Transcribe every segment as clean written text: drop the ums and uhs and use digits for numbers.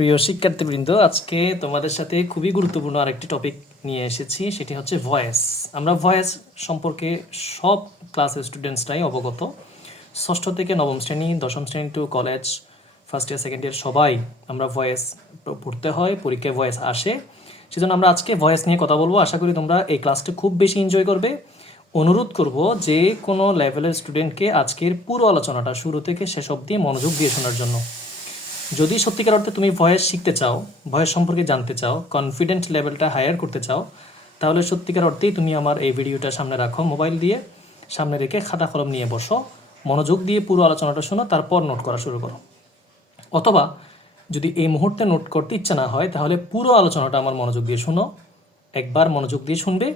প্রিয় শিক্ষার্থীবৃন্দ, আজকে তোমাদের সাথে খুবই গুরুত্বপূর্ণ আরেকটি টপিক নিয়ে এসেছি, সেটি হচ্ছে ভয়েস। আমরা ভয়েস সম্পর্কে সব ক্লাসের স্টুডেন্টসরাই অবগত। ষষ্ঠ থেকে নবম শ্রেণী, দশম শ্রেণী to college, first year second year সবাই আমরা ভয়েস পড়তে হয়, পরীক্ষায় ভয়েস আসে। সেজন্য আমরা আজকে ভয়েস নিয়ে কথা বলবো। আশা করি তোমরা এই ক্লাসটা খুব বেশি এনজয় করবে। অনুরোধ করব যে কোনো লেভেলের স্টুডেন্টকে আজকের পুরো আলোচনাটা শুরু থেকে শেষ অবধি মনোযোগ দিয়ে শোনার জন্য। যদি সত্যিকার অর্থে তুমি ভয়েস শিখতে চাও, ভয়েস সম্পর্কে জানতে চাও, কনফিডেন্ট লেভেলটা হায়ার করতে চাও, তাহলে সত্যিকার অর্থেই তুমি আমার এই ভিডিওটা সামনে রাখো, মোবাইল দিয়ে সামনে রেখে খাতা কলম নিয়ে বসো, মনোযোগ দিয়ে পুরো আলোচনাটা শোনো, তারপর নোট করা শুরু করো। অথবা যদি এই মুহূর্তে নোট করতে ইচ্ছা না হয়, তাহলে পুরো আলোচনাটা আমার মনোযোগ দিয়ে শোনো, একবার মনোযোগ দিয়ে শুনবে।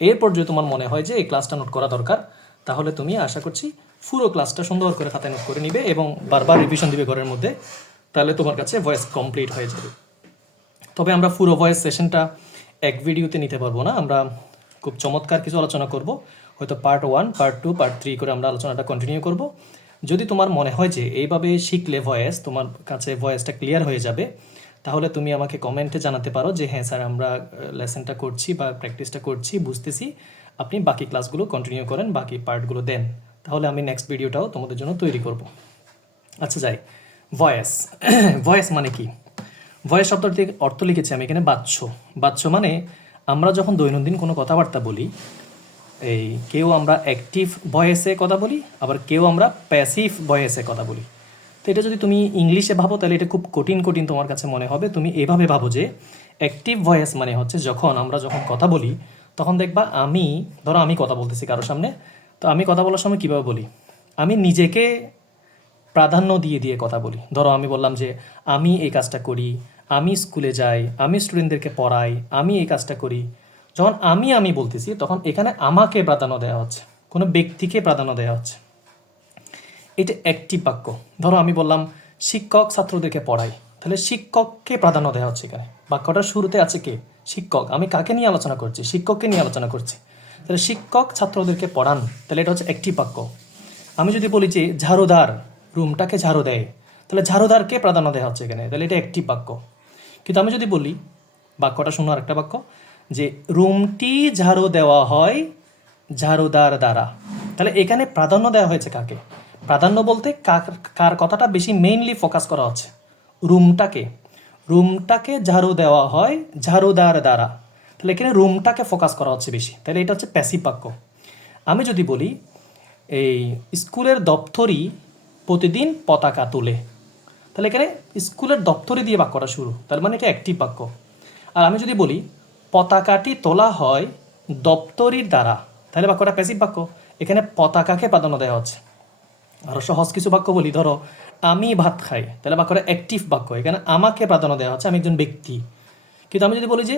এরপর যদি তোমার মনে হয় যে এই ক্লাসটা নোট করা দরকার, তাহলে তুমি আশা করছি পুরো ক্লাসটা সুন্দর করে খাতায় নোট করে নিবে এবং বারবার রিভিশন দিবে ঘরের মধ্যে। তাহলে তোমার কাছে ভয়েস কমপ্লিট হয়ে যাবে। তবে আমরা পুরো ভয়েস সেশনটা এক ভিডিওতে নিতে পারবো না, আমরা খুব চমৎকার কিছু আলোচনা করব, হয়তো পার্ট 1, পার্ট 2, পার্ট 3 করে আমরা আলোচনাটা কন্টিনিউ করব। যদি তোমার মনে হয় যে এইভাবে শিখলে ভয়েস তোমার কাছে ভয়েসটা ক্লিয়ার হয়ে যাবে, তাহলে তুমি আমাকে কমেন্টে জানাতে পারো যে হ্যাঁ স্যার, আমরা লেসনটা করছি বা প্র্যাকটিসটা করছি, বুঝতেছি, আপনি বাকি ক্লাসগুলো কন্টিনিউ করেন, বাকি পার্টগুলো দেন, তাহলে আমি নেক্সট ভিডিওটাও তোমাদের জন্য তৈরি করব। আচ্ছা যাই, ভয়েস ভয়েস মানে কি? ভয়েস শব্দটির অর্থ লিখেছি আমি এখানে বাচ্য। বাচ্য মানে আমরা যখন দৈনন্দিন কোনো কথাবার্তা বলি, এই কেউ আমরা অ্যাক্টিভ ভয়েসে কথা বলি, আবার কেউ আমরা প্যাসিভ ভয়েসে কথা বলি। তো এটা যদি তুমি ইংলিশে ভাবো, তাহলে এটা খুব কঠিন তোমার কাছে মনে হবে। তুমি এভাবে ভাবো যে অ্যাক্টিভ ভয়েস মানে হচ্ছে যখন কথা বলি, তখন দেখবা ধরো আমি কথা বলতেছি কারোর সামনে, তো আমি কথা বলার সময় কীভাবে বলি? আমি নিজেকে প্রাধান্য দিয়ে দিয়ে কথা বলি। ধরো আমি বললাম যে আমি এই কাজটা করি, আমি স্কুলে যাই, আমি স্টুডেন্টদেরকে পড়াই, আমি এই কাজটা করি। যখন আমি বলতেছি, তখন এখানে আমাকে প্রাধান্য দেওয়া হচ্ছে, কোনো ব্যক্তিকে প্রাধান্য দেওয়া হচ্ছে। এটা অ্যাক্টিভ বাক্য। ধরো আমি বললাম শিক্ষক ছাত্রদেরকে পড়াই, তাহলে শিক্ষককে প্রাধান্য দেওয়া হচ্ছে এখানে। বাক্যটার শুরুতে আছে কে? শিক্ষক। আমি কাকে নিয়ে আলোচনা করছি? শিক্ষককে নিয়ে আলোচনা করছি। তাহলে শিক্ষক ছাত্রদেরকে পড়ান, তাহলে এটা হচ্ছে অ্যাক্টিভ বাক্য। আমি যদি বলি যে ঝাড়ুদার রুমটাকে ঝাড়ু দেয়, তাহলে ঝাড়ুদারকে প্রাধান্য দেওয়া হচ্ছে এখানে, তাহলে এটা অ্যাক্টিভ বাক্য। কিন্তু আমি যদি বলি, বাক্যটা শুনো আরেকটা বাক্য, যে রুমটি ঝাড়ু দেওয়া হয় ঝাড়ুদার দ্বারা, তাহলে এখানে প্রাধান্য দেওয়া হয়েছে কাকে? প্রাধান্য বলতে কার কথাটা বেশি মেইনলি ফোকাস করা হচ্ছে? রুমটাকে ঝাড়ু দেওয়া হয় ঝাড়ুদার দ্বারা, তাহলে এখানে রুমটাকে ফোকাস করা হচ্ছে বেশি, তাহলে এটা হচ্ছে প্যাসিভ বাক্য। আমি যদি বলি এই স্কুলের দপ্তরি প্রতিদিন পতাকা তোলে, তাহলে এখানে স্কুলের দপ্তরি দিয়ে বাক্যটা শুরু, তার মানে এটা অ্যাক্টিভ বাক্য। আর আমি যদি বলি পতাকাটি তোলা হয় দপ্তরির দ্বারা, তাহলে বাক্যটা প্যাসিভ বাক্য। এখানে পতাকাকে প্রাধান্য দেওয়া হচ্ছে। আরও সহজ কিছু বাক্য বলি, ধরো আমি ভাত খাই, তাহলে বাক্যটা অ্যাক্টিভ বাক্য, এখানে আমাকে প্রাধান্য দেওয়া হচ্ছে, আমি একজন ব্যক্তি। কিন্তু আমি যদি বলি যে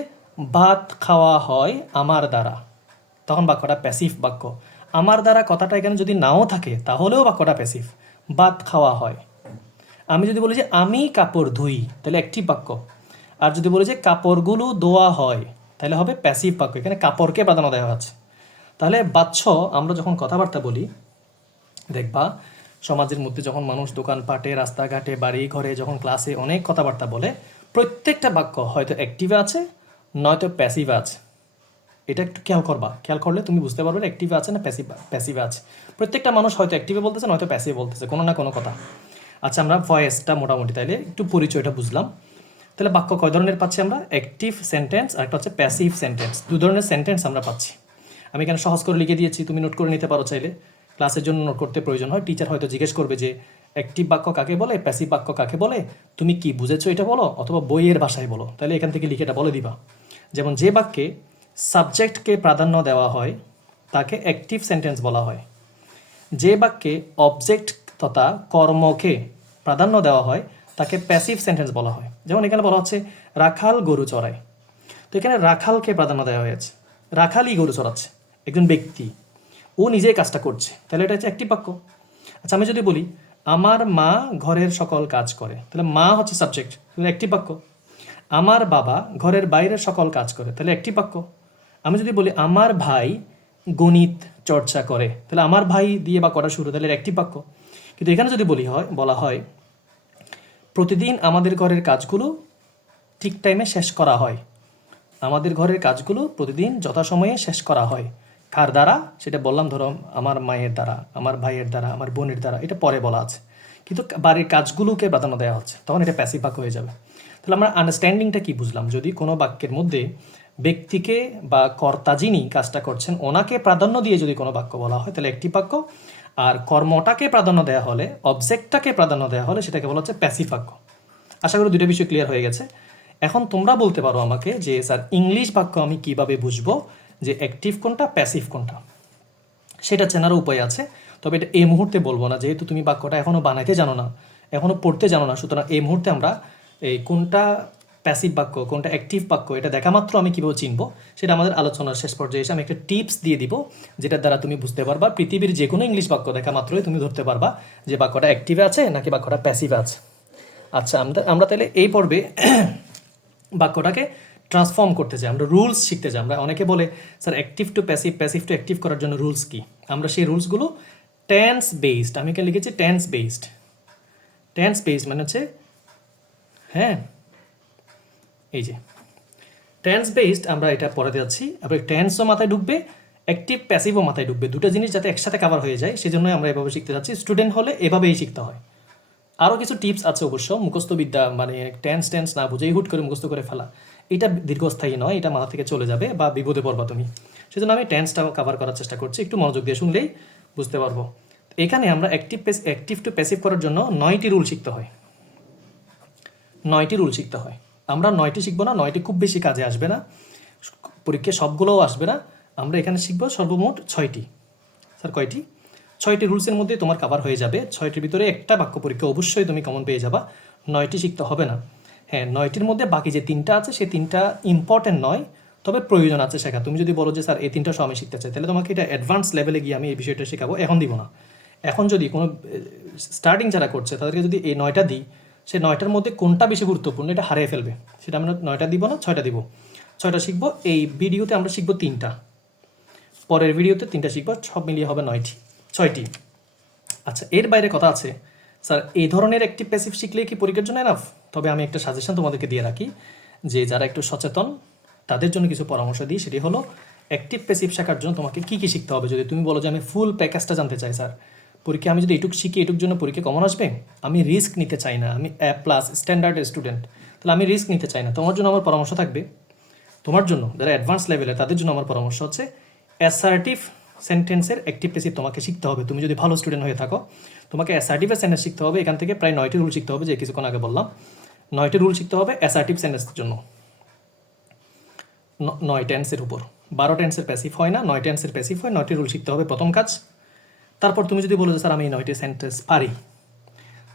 ভাত খাওয়া হয় আমার দ্বারা, তখন বাক্যটা প্যাসিভ বাক্য। আমার দ্বারা কথাটা এখানে যদি নাও থাকে, তাহলেও বাক্যটা প্যাসিভ, ভাত খাওয়া হয়। আমি যদি বলি যে আমি কাপড় ধুই, তাহলে অ্যাক্টিভ বাক্য। আর যদি বলি যে কাপড়গুলো ধোয়া হয়, তাহলে হবে প্যাসিভ বাক্য, এখানে কাপড়কে প্রাধান্য দেওয়া হচ্ছে। তাহলে বাচ্চ আমরা যখন কথাবার্তা বলি, দেখবা সমাজের মধ্যে যখন মানুষ দোকানপাটে, রাস্তাঘাটে, বাড়ি ঘরে, যখন ক্লাসে অনেক কথাবার্তা বলে, প্রত্যেকটা বাক্য হয়তো অ্যাক্টিভে আছে, নয়তো প্যাসিভে আছে। এটা একটু খেয়াল করলে তুমি বুঝতে পারবে অ্যাক্টিভে আছে না প্যাসিভে আছে। প্রত্যেকটা মানুষ হয়তো অ্যাক্টিভে বলতেছে, নয়তো প্যাসিভে বলতেছে, কোনো না কোনো কথা। আচ্ছা, আমরা ভয়েসটা মোটামুটি তাইলে একটু পরিচয়টা বুঝলাম। তাহলে বাক্য কয় ধরনের পাচ্ছি আমরা? অ্যাক্টিভ সেন্টেন্স আর একটা হচ্ছে প্যাসিভ সেন্টেন্স। দু ধরনের সেন্টেন্স আমরা পাচ্ছি। আমি এখানে সহজ করে লিখে দিয়েছি, তুমি নোট করে নিতে পারো চাইলে। ক্লাসের জন্য নোট করতে প্রয়োজন হয়, টিচার হয়তো জিজ্ঞেস করবে যে অ্যাক্টিভ বাক্য কাকে বলে, প্যাসিভ বাক্য কাকে বলে, তুমি কি বুঝেছো এটা বলো, অথবা বইয়ের ভাষায় বলো। তাহলে এখান থেকে লিখে এটা বলে দিবা। যেমন যে বাক্যে সাবজেক্টকে প্রাধান্য দেওয়া হয় তাকে অ্যাক্টিভ সেন্টেন্স বলা হয়। যে বাক্যে অবজেক্ট তথা কর্মকে প্রাধান্য দেওয়া হয় তাকে প্যাসিভ সেন্টেন্স বলা হয়। যেমন এখানে বলা হচ্ছে রাখাল গরু চড়ায়, তো এখানে রাখালকে প্রাধান্য দেওয়া হয়েছে, রাখালই গরু চড়াচ্ছে, একজন ব্যক্তি, ও নিজেই কাজটা করছে, তাহলে এটা হচ্ছে অ্যাক্টিভ বাক্য। আচ্ছা, আমি যদি বলি আমার মা ঘরের সকল কাজ করে, তাহলে মা হচ্ছে সাবজেক্ট, তাহলে অ্যাক্টিভ বাক্য। আমার বাবা ঘরের বাইরের সকল কাজ করে, তাহলে অ্যাক্টিভ বাক্য। আমি যদি বলি আমার ভাই গণিত চর্চা করে, তাহলে আমার ভাই দিয়ে বাক্যটা শুরু, তাহলে অ্যাক্টিভ বাক্য। কিন্তু এখানে যদি বলা হয় প্রতিদিন আমাদের ঘরের কাজগুলো ঠিক টাইমে শেষ করা হয়। আমাদের ঘরের কাজগুলো প্রতিদিন যথাসময়ে শেষ করা হয়। কার দ্বারা? সেটা বললাম, ধরো আমার মায়ের দ্বারা, আমার ভাইয়ের দ্বারা, আমার বোনের দ্বারা, এটা পরে বলা আছে, কিন্তু বাড়ির কাজগুলোকে প্রাধান্য দেওয়া হচ্ছে, তখন এটা প্যাসিভ বাক্য হয়ে যাবে। তাহলে আমরা আন্ডারস্ট্যান্ডিংটা কি বুঝলাম? যদি কোনো বাক্যের মধ্যে ব্যক্তিকে বা কর্তা যিনি কাজটা করছেন ওনাকে প্রাধান্য দিয়ে যদি কোনো বাক্য বলা হয় তাহলে একটি বাক্য, আর কর্মটাকে প্রাধান্য দেওয়া হলে, অবজেক্টটাকে প্রাধান্য দেওয়া হলে সেটাকে বলা হচ্ছে প্যাসিভ বাক্য। আশা করি দুটো বিষয় ক্লিয়ার হয়ে গেছে। এখন তোমরা বলতে পারো আমাকে যে স্যার ইংলিশ বাক্য আমি কিভাবে বুঝবো যে অ্যাক্টিভ কোনটা প্যাসিভ কোনটা? সেটা চেনারও উপায় আছে, তবে এটা এই মুহূর্তে বলবো না, যেহেতু তুমি বাক্যটা এখনও বানাইতে জানো না, এখনও পড়তে জানো না। সুতরাং এই মুহূর্তে আমরা এই কোনটা প্যাসিভ বাক্য কোনটা অ্যাক্টিভ বাক্য এটা দেখা মাত্র আমি কীভাবে চিনবো সেটা আমাদের আলোচনার শেষ পর্যায়ে এসে আমি একটা টিপস দিয়ে দিব, যেটার দ্বারা তুমি বুঝতে পারবা পৃথিবীর যে কোনো ইংলিশ বাক্য দেখা মাত্রই তুমি ধরতে পারবা যে বাক্যটা অ্যাক্টিভে আছে নাকি বাক্যটা প্যাসিভ আছে। আচ্ছা, আমরা তাহলে এই পর্বে বাক্যটাকে ট্রান্সফর্ম করতে চাই, আমরা রুলস শিখতে চাই। আমরা অনেকে বলে sir active to passive, passive to active করার জন্য রুলস কি? আমরা সেই রুলসগুলো টেন্স বেসড, আমি এখানে লিখেছি টেন্স বেসড। টেন্স বেসড মানে হচ্ছে, হ্যাঁ এই যে টেন্স বেসড, আমরা এটা পড়াতে যাচ্ছি। আবার টেন্সও মাথায় ঢুকবে, অ্যাক্টিভ প্যাসিভও মাথায় ঢুকবে, দুটো জিনিস যাতে একসাথে কভার হয়ে যায় সেজন্যই আমরা এভাবে শিখতে যাচ্ছি। স্টুডেন্ট হলে এভাবেই শিখতে হয়। আরও কিছু টিপস আছে অবশ্য, মুখস্থবিদ্যা মানে টেন্স না বুঝেই হুট করে মুখস্থ করে ফেলা, এটা দীর্ঘস্থায়ী নয়, এটা মাথা থেকে চলে যাবে বা বিপদে পড়বা তুমি। সেজন্য আমি টেন্সটা কভার করার চেষ্টা করছি, একটু মনোযোগ দিয়ে শুনলেই বুঝতে পারবো। এখানে আমরা অ্যাক্টিভ টু প্যাসিভ করার জন্য 9টি রুল শিখতে হয়। 9টি রুল শিখতে হয়। আমরা 9টি শিখবো না, 9টি খুব বেশি কাজে আসবে না, পরীক্ষায় সবগুলোও আসবে না। আমরা এখানে শিখবো সর্বমোট 6টি। স্যার কয়টি? 6টি রুলসের মধ্যে তোমার কভার হয়ে যাবে। 6টির ভিতরে একটা বাক্য পরীক্ষা অবশ্যই তুমি কমন পেয়ে যাবা, 9টি শিখতে হবে না। হ্যাঁ, 9টির মধ্যে বাকি যে 3টা আছে সেই 3টা ইম্পর্টেন্ট নয়, তবে প্রয়োজন আছে শেখা। তুমি যদি বলো যে স্যার এই 3টা সব আমি শিখতে চাই, তাহলে তোমাকে এটা অ্যাডভান্স লেভেলে গিয়ে আমি এই বিষয়টা শেখাবো, এখন দিব না। এখন যদি কোনো স্টার্টিং যারা করছে তাদেরকে যদি এই 9টা দিই, সে 9টার মধ্যে কোনটা বেশি গুরুত্বপূর্ণ এটা হারিয়ে ফেলবে। সেটা আমরা 9টা দিব না, 6টা দিব। 6টা শিখবো। এই ভিডিওতে আমরা শিখবো 3টা, পরের ভিডিওতে 3টা শিখবো, সব মিলিয়ে হবে 6টি। আচ্ছা, এর বাইরে কথা আছে স্যার এই ধরনের একটি প্যাসিভ শিখলে কি পরীক্ষার জন্য এনাফ? তবে আমি একটা সাজেশন তোমাদেরকে দিয়ে রাখি, যে যারা একটু সচেতন তাদের জন্য কিছু পরামর্শ দিই। সেটি হলো অ্যাক্টিভ প্যাসিভ শেখার জন্য তোমাকে কী কী শিখতে হবে। যদি তুমি বলো যে আমি ফুল প্যাকেজটা জানতে চাই স্যার, পরীক্ষা আমি যদি এটুক শিখি এটুক জন্য পরীক্ষা কমন আসবে, আমি রিস্ক নিতে চাই না, আমি A+ স্ট্যান্ডার্ড স্টুডেন্ট, তাহলে আমি রিস্ক নিতে চাই না, তোমার জন্য আমার পরামর্শ থাকবে, তোমার জন্য যারা অ্যাডভান্স লেভেলে তাদের জন্য আমার পরামর্শ হচ্ছে অ্যাসার্টিভ সেন্টেন্সের অ্যাক্টিভ প্যাসিভ তোমাকে শিখতে হবে। তুমি যদি ভালো স্টুডেন্ট হয়ে থাকো তোমাকে অ্যাসার্টিভ সেন্টেন্স শিখতে হবে। এখান থেকে প্রায় 9টি রুল শিখতে হবে, যে কিছুক্ষণ আগে বললাম 9টি রুল শিখতে হবে অ্যাসার্টিভ সেন্টেন্সের জন্য। 9 টেন্সের উপর, 12 টেন্সের প্যাসিভ হয় না, 9 টেন্সের প্যাসিভ হয়। 9টি রুল শিখতে হবে প্রথম কাজ। তারপর তুমি যদি বলো যে স্যার আমি এই 9টি সেন্টেন্স পারি,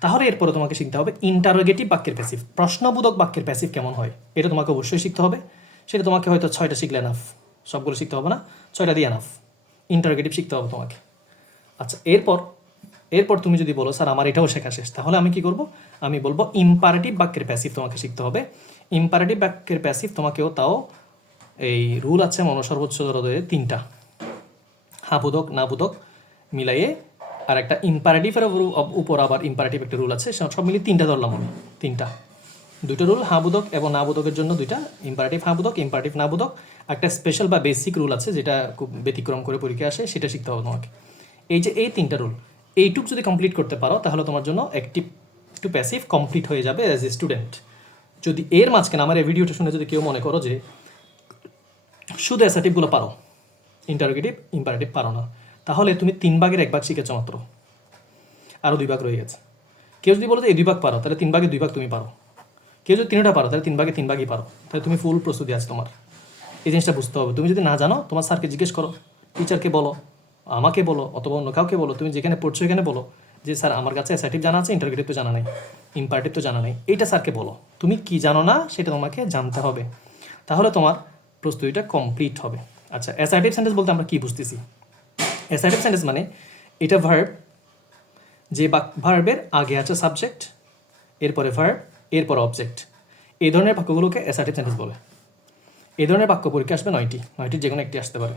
তাহলে এরপরে তোমাকে শিখতে হবে ইন্টারোগেটিভ বাক্যের প্যাসিভ, প্রশ্নবোধক বাক্যের প্যাসিভ কেমন হয় এটা তোমাকে অবশ্যই শিখতে হবে। সেটা তোমাকে হয়তো 6টা শিখলে এনাফ, সবগুলো শিখতে হবে না, 6টা দিয়ে এনাফ। ইন্টারোগেটিভ শিখতে হবে তোমাকে। আচ্ছা, এরপর তুমি যদি বলো স্যার আমার এটাও শেখা শেষ, তাহলে আমি কি করব? আমি বলবো ইম্পারেটিভ বাক্যের প্যাসিভ তোমাকে শিখতে হবে। ইম্পারেটিভ বাক্যের প্যাসিভ তোমাকেও তাও এই রুল আছে সর্বোচ্চ ধরো 3টা, হা বোধক না বোধক মিলাইয়ে, আর একটা ইম্পারেটিভের উপর আবার ইম্পারেটিভ একটা রুল আছে, সব মিলিয়ে 3টা ধরলাম আমি। 3টা, 2টা রুল, হা বোধক এবং না বোধকের জন্য 2টা, ইম্পারেটিভ হা বোধক, ইম্পারেটিভ না বোধক। একটা স্পেশাল বা বেসিক রুল আছে যেটা খুব ব্যতিক্রম করে পরীক্ষা আসে, সেটা শিখতে হবে তোমাকে। এই যে এই 3টা রুল, এইটুক যদি কমপ্লিট করতে পারো তাহলে তোমার জন্য অ্যাক্টিভ টু প্যাসিভ কমপ্লিট হয়ে যাবে অ্যাজ এ স্টুডেন্ট। যদি এর মাঝখানে আমার এই ভিডিওটা শুনে যদি কেউ মনে করো যে শুধু অ্যাসার্টিভগুলো পারো, ইন্টারোগেটিভ ইম্পারেটিভ পারো না, তাহলে তুমি 3 ভাগের 1 ভাগ শিখেছ মাত্র, আরও 2 ভাগ রয়ে গেছে। কেউ যদি বলো যে এই 2 ভাগ পারো, তাহলে 3 ভাগে 2 ভাগ তুমি পারো। কেউ যদি 3টা পারো, তাহলে 3 ভাগে 3 ভাগই পারো, তাহলে তুমি ফুল প্রস্তুতি আছে তোমার। এই জিনিসটা বুঝতে হবে। তুমি যদি না জানো তোমার স্যারকে জিজ্ঞেস করো, টিচারকে বলো, আমাকে বলো, অথবা অন্য কাউকে বলো, তুমি যেখানে পড়ছো এখানে বলো যে স্যার আমার কাছে অ্যাসার্টিভ জানা আছে, ইন্টারোগেটিভ তো জানা নেই, ইম্পারেটিভ তো জানা নেই। এইটা স্যারকে বলো, তুমি কি জানো না সেটা তোমাকে জানতে হবে, তাহলে তোমার প্রস্তুতিটা কমপ্লিট হবে। আচ্ছা, অ্যাসার্টিভ সেন্টেন্স বলতে আমরা কি বুঝতেছি? অ্যাসার্টিভ সেন্টেন্স মানে এটা ভার্ব, যে ভার্বের আগে আছে সাবজেক্ট, এরপরে ভার্ব, এরপর অবজেক্ট। এই ধরনের বাক্যগুলোকে অ্যাসার্টিভ সেন্টেন্স বলে। এই ধরনের বাক্য পরীক্ষা আসবে 9টির যে কোনো একটি আসতে পারে।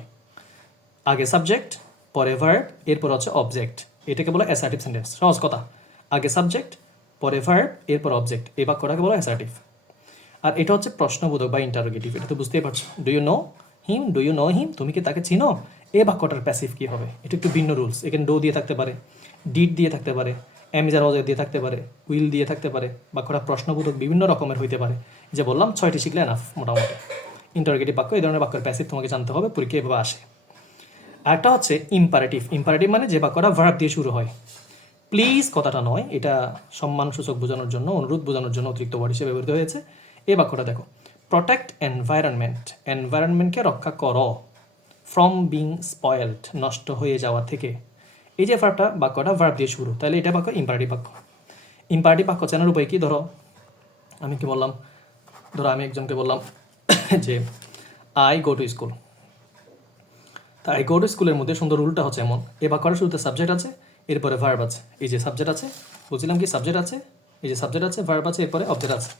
আগে সাবজেক্ট, পরে ভার্ব, এরপর হচ্ছে অবজেক্ট, এটাকে বলে অ্যাসার্টিভ সেন্টেন্স। সহজ কথা, আগে সাবজেক্ট, পরে ভার্ব, এরপর অবজেক্ট। এই বাক্যটাকে বলা অ্যাসার্টিভ। আর এটা হচ্ছে প্রশ্নবোধক বা ইন্টারোগেটিভ, এটা তো বুঝতেই পারছো। Do you know him, do you know him, তুমি কি তাকে চিনো? এই বাক্যটার প্যাসিভ কী হবে? এটা একটু ভিন্ন রুলস। এখানে ডো দিয়ে থাকতে পারে, ডিড দিয়ে থাকতে পারে, অ্যামিজার ওয়াজ দিয়ে থাকতে পারে, উইল দিয়ে থাকতে পারে। বাক্যটা প্রশ্নবোধক বিভিন্ন রকমের হইতে পারে। যে বললাম 6টি শিখলে এনাফ মোটামুটি। ইন্টারোগেটিভ বাক্য, এই ধরনের বাক্যের প্যাসিভ তোমাকে জানতে হবে পরীক্ষা এভাবে আসে। আরেকটা হচ্ছে ইম্পারেটিভ। ইম্পারেটিভ মানে যে বাক্যটা ভার্ব দিয়ে শুরু হয়। প্লিজ কথাটা নয়, এটা সম্মানসূচক বোঝানোর জন্য, অনুরোধ বোঝানোর জন্য অতিরিক্ত ওয়ার্ড হিসেবে ব্যবহৃত হয়েছে। এই বাক্যটা দেখো, প্রোটেক্ট এনভায়রনমেন্ট, এনভায়রনমেন্টকে রক্ষা করো, ফ্রম বিং স্পয়েলড, নষ্ট হয়ে যাওয়া থেকে। এই যে ভার্বটা, বাক্যটা ভার্ব দিয়ে শুরু, তাহলে এটা বাক্য ইম্পারেটিভ বাক্য। ইম্পারেটিভ বাক্য চেনার উপায় কি? ধরো আমি কি বললাম, ধরো আমি একজনকে বললাম যে আই গো টু স্কুল। তা আই গো টু স্কুলের মধ্যে সুন্দর রুলটা হচ্ছে এমন, এই বাক্যটা শুরুতে সাবজেক্ট আছে, এরপরে ভার্ব আছে। এই যে সাবজেক্ট আছে, বুঝলাম কি সাবজেক্ট আছে, এই যে সাবজেক্ট আছে, ভার্ব আছে, এরপরে অবজেক্ট আছে।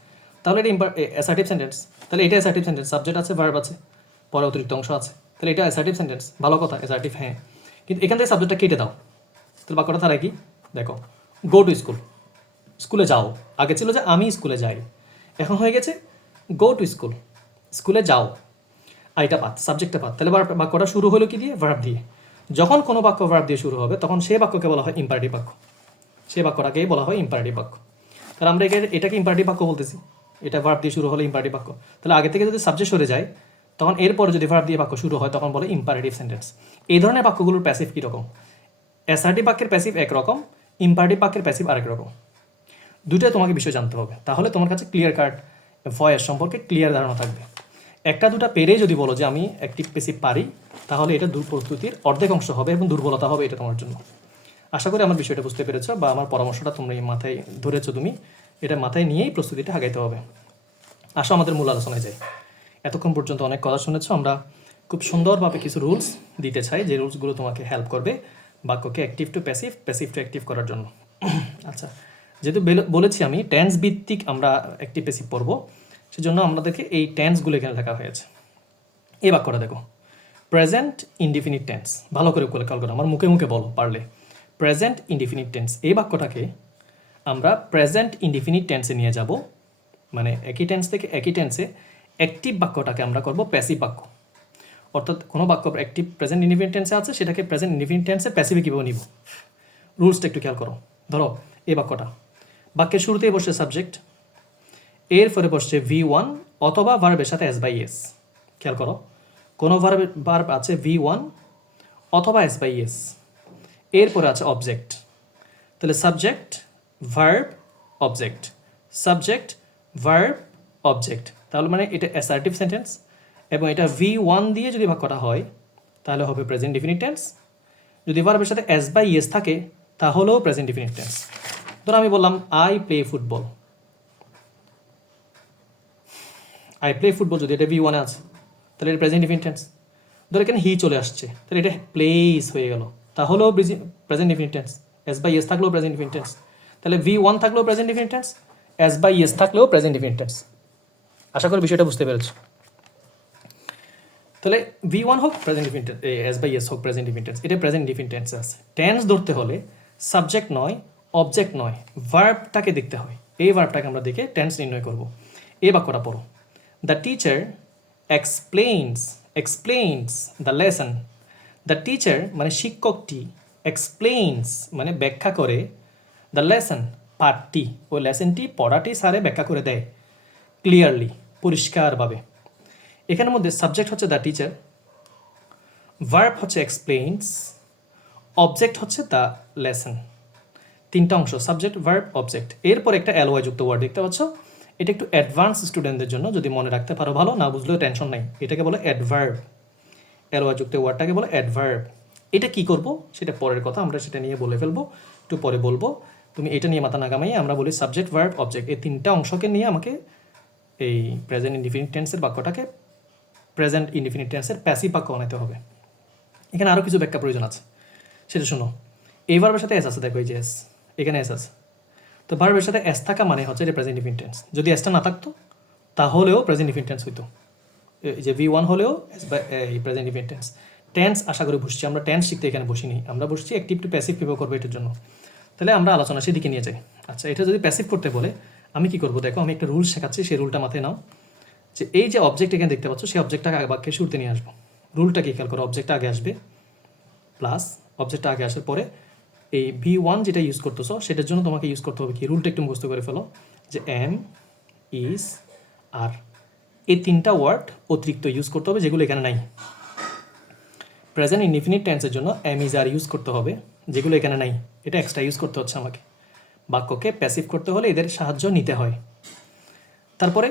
তাহলে এটা অ্যাসার্টিভ সেন্টেন্স। তাহলে এটা অ্যাসার্টিভ সেন্টেন্স, সাবজেক্ট আছে, ভার্ব আছে, পরে অতিরিক্ত অংশ আছে। তাহলে এটা অ্যাসার্টিভ সেন্টেন্স, ভালো কথা, অ্যাসার্টিভ। হ্যাঁ, কিন্তু এখান থেকে সাবজেক্টটা কেটে দাও, তাহলে বাক্যটা তারা কি? দেখো, গো টু স্কুল, স্কুলে যাও। আগে ছিল যে আমি স্কুলে যাই, এখন হয়ে গেছে গো টু স্কুল, স্কুলে যাও। আইটা পাত, সাবজেক্টটা পাত। তাহলে বাক্যটা শুরু হলো কি দিয়ে? ভার্ব দিয়ে। যখন কোনো বাক্য ভার্ব দিয়ে শুরু হবে, তখন সেই বাক্যকে বলা হয় ইম্পারেটিভ বাক্য। সেই বাক্যটাকেই বলা হয় ইম্পারেটিভ বাক্য। তাহলে আমরা এটাকে ইম্পারেটিভ বাক্য বলতেছি, এটা ভার্ব দিয়ে শুরু হলে ইম্পারেটিভ বাক্য। তাহলে আগে থেকে যদি সাবজেক্ট সরে যায়, তখন এরপরে যদি ভার্ব দিয়ে বাক্য শুরু হয়, তখন বলে ইম্পারেটিভ সেন্টেন্স। এই ধরনের বাক্যগুলোর প্যাসিভ কীরকম? অ্যাসার্টিভ বাক্যের প্যাসিভ একরকম, ইম্পারেটিভ বাক্যের প্যাসিভ আরেক রকম। দুটোই তোমাকে বিষয় জানতে হবে, তাহলে তোমার কাছে ক্লিয়ার কাট ভয়েস সম্পর্কে ক্লিয়ার ধারণা থাকবে। একটা দুটা পেরেই যদি বলো যে আমি অ্যাক্টিভ প্যাসিভ পারি, তাহলে এটা প্রস্তুতির অর্ধেক অংশ হবে এবং দুর্বলতা হবে এটা তোমার জন্য। আশা করি আমার বিষয়টা বুঝতে পেরেছো, বা আমার পরামর্শটা তোমরা মাথায় ধরেছো, তুমি এটা মাথায় নিয়েই প্রস্তুতিটা আগাইতে হবে। আসো আমাদের মূল আলোচনায় যাই। এতক্ষণ পর্যন্ত অনেক কথা শুনেছো, আমরা খুব সুন্দরভাবে কিছু রুলস দিতে চাই, যে রুলসগুলো তোমাকে হেল্প করবে বাক্যকে active to passive, passive to active করার জন্য। আচ্ছা, যেহেতু বলেছি আমি টেন্স ভিত্তিক আমরা অ্যাক্টিভ প্যাসিভ পড়বো, সেজন্য আমাদেরকে এই টেন্সগুলো এখানে লেখা হয়েছে। এই বাক্যটা দেখো, প্রেজেন্ট ইনডিফিনিট টেন্স। ভালো করে খেয়াল করো, আমার মুখে মুখে বলো পারলে। প্রেজেন্ট ইনডিফিনিট টেন্স, এই বাক্যটাকে আমরা প্রেজেন্ট ইনডিফিনিট টেন্সে নিয়ে যাব, মানে একই টেন্স থেকে একই টেন্সে অ্যাক্টিভ বাক্যটাকে আমরা করব প্যাসিভ বাক্য। অর্থাৎ কোনো বাক্য অ্যাক্টিভ প্রেজেন্ট ইনডিফিনিট টেন্সে আছে, সেটাকে প্রেজেন্ট ইনডিফিনিট টেন্সে প্যাসিভে কীভাবে নিব, রুলসটা একটু খেয়াল করো। ধরো এই বাক্যটা, বাক্যের শুরুতেই বসছে সাবজেক্ট, এরপরে বসছে V1 অথবা ভার্বের সাথে S by S। খেয়াল করো, কোনো ভার্ব আছে V1 অথবা S by S, এরপরে আছে অবজেক্ট। তাহলে subject verb object, subject verb object, তাহলে মানে এটা অ্যাসার্টিভ সেন্টেন্স। এবং এটা V1 দিয়ে যদি বাক্যটা হয়, তাহলে হবে প্রেজেন্ট ডিফিনিট টেন্স। যদি ভার্বের সাথে S by S থাকে, তাহলেও প্রেজেন্ট ডিফিনিট টেন্স। ধরো আমি বললাম I play football, I play football, যদি এটা V1 আছে, তাহলে এটা প্রেজেন্ট ডিফিনিট টেন্স। ধর এখানে হি চলে আসছে, তাহলে এটা প্লেস হয়ে গেল, তাহলেও present definite tense. S by S থাকলেও প্রেজেন্ট ডিফিনিট টেন্স। তাহলে V1 থাকলেও present definite tense, S by S থাকলেও প্রেজেন্ট ডিফিনিট টেন্স। আশা করি বিষয়টা বুঝতে পেরেছো। তাহলে V1 হোক present definite tense, S by S হোক প্রেজেন্ট ডিফিনিট টেন্স, এটা প্রেজেন্ট ডিফিনিট টেন্স আছে। টেন্স ধরতে হলে সাবজেক্ট নয়, অবজেক্ট নয়, ভার্বটাকে দেখতে হয়। এই ভার্বটাকে আমরা দেখে টেন্স নির্ণয় করব। এই বাক্যটা পড়ো, the teacher explains the lesson. The teacher মানে শিক্ষকটি, এক্সপ্লেইনস মানে ব্যাখ্যা করে, দ্য লেসন পাঠটি, ওই লেসনটি পড়াটি স্যারে ব্যাখ্যা করে দেয় ক্লিয়ারলি, পরিষ্কারভাবে। এখানের মধ্যে সাবজেক্ট হচ্ছে দ্য টিচার, ভার্ব হচ্ছে এক্সপ্লেইনস, অবজেক্ট হচ্ছে দ্য লেসন। তিনটা অংশ, সাবজেক্ট ভার্ব অবজেক্ট। এরপর একটা LY যুক্ত ওয়ার্ড দেখতে পাচ্ছ, এটা একটু অ্যাডভান্স স্টুডেন্টদের জন্য, যদি মনে রাখতে পারো ভালো, না বুঝলেও টেনশন নাই। এটাকে বলে অ্যাডভার্ব, LY যুক্ত ওয়ার্ডটাকে বলে অ্যাডভার্ব। এটা কি করব সেটা পরের কথা, আমরা সেটা নিয়ে বলে ফেলবো, একটু পরে বলবো। তুমি এটা নিয়ে মাথা না ঘামাই, আমরা বলি সাবজেক্ট ভার্ব অবজেক্ট, এই তিনটা অংশকে নিয়ে আমাকে এই প্রেজেন্ট ইনডিফিনিট টেন্সের বাক্যটাকে প্রেজেন্ট ইনডিফিনিট টেন্সের প্যাসিভ বাক্য বানাতে হবে। এখানে আরও কিছু ব্যাখ্যা প্রয়োজন আছে, সেটা শোনো। এই ভার্বের সাথে S আছে, দেখো এই যে S, এখানে S আছে। তো ভার্বের সাথে S থাকা মানে হচ্ছে এটা প্রেজেন্ট ডিফিনিট টেন্স। যদি Sটা না থাকতো, তাহলেও প্রেজেন্ট ডিফিনিট টেন্স হইতো। এই যে V1 হলেও এই প্রেজেন্ট ডিফিনিট টেন্স। টেন্স আশা করি বুঝছি, আমরা টেন্স শিখতে এখানে বসিনি, আমরা বসছি অ্যাক্টিভ টু প্যাসিভ কীভাবে করবো এটার জন্য। তাহলে আমরা আলোচনা সেদিকে নিয়ে যাই। আচ্ছা, এটা যদি প্যাসিভ করতে বলে আমি কি করবো দেখো, আমি একটা রুল শেখাচ্ছি, সেই রুলটা মাথায় নাও। যে এই যে অবজেক্ট এখানে দেখতে পাচ্ছ, সেই অবজেক্টটাকে আগে বাক্যে শুরুতে নিয়ে আসবো। রুলটা কি খেয়াল করো, অবজেক্টটা আগে আসবে, প্লাস অবজেক্টটা আগে আসার পরে এই V1 যেটা ইউজ করতেছো সেটার জন্য তোমাকে ইউজ করতে হবে কি, রুলটা একটু মুখস্থ করে ফেলো, যে এম, ইজ, আর। এই তিনটা ওয়ার্ড অতিরিক্ত ইউজ করতে হবে যেগুলো এখানে নাই। প্রেজেন্ট ইনডিফিনিট টেন্সের জন্য এম, ইজ, আর ইউজ করতে হবে যেগুলো এখানে নাই, এটা এক্সট্রা ইউজ করতে হচ্ছে আমাকে। বাক্যকে প্যাসিভ করতে হলে এদের সাহায্য নিতে হয়। তারপরে